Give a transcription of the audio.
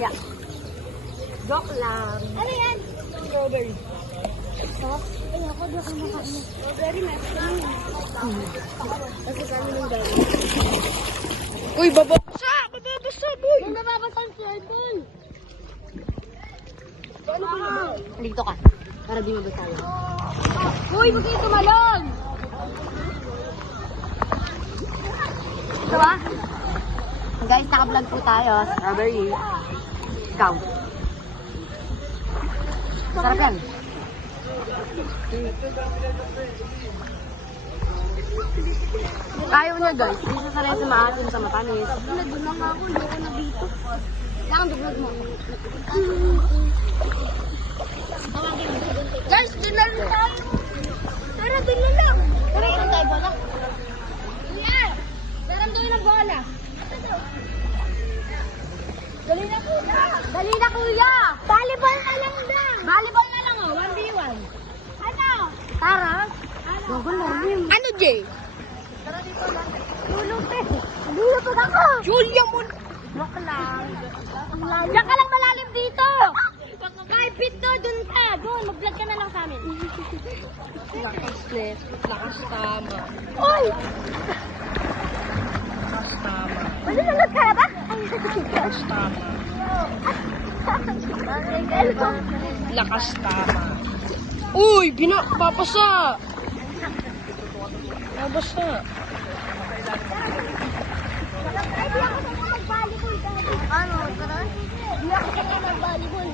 kaya? Joke lang. Ano yan? Strawberry. Ito? Ay, ako di ako nakain. Strawberry na. Kasi kami ng dami. Uy, babasa! Babasa, boy! May nababasa ang cellphone. Dito ka. Para di mabasa yan. Uy, huwag kayo tumalon! Ito ba? Guys, naka-vlog po tayo. Strawberry. Ikaw. Sarap yan. Ayaw niya guys. Hindi siya sanay sa maasim sa matamis. Doon na nga ako, hindi ako na dito. Lang, dublog mo. Guys, doon na rin tayo. Tara, doon na lang. Tara, doon tayo bola. Kuya, naramdamin ng bola. Dali na kuya. Dali na kuya. Volleyball na lang na. Volleyball na lang oh, 1v1. Ano? Tara. Ano, Jay? Tara dito lang. Tulong pe. Dito ako. Julia mo. Joke lang. Diyan ka lang malalim dito. Pagkakaipit to, dun ka. Doon, mag-vlog ka na lang sa amin. Lakas net. Lakas tama. Oy! Lakas tama. Malulunod ka na ba? Lakas tama. Lakas tama. Uy, papasa. Papasa. Hindi ako sa mag-volleyball dati. Ano? Tara? Hindi ako sa mag-volleyball.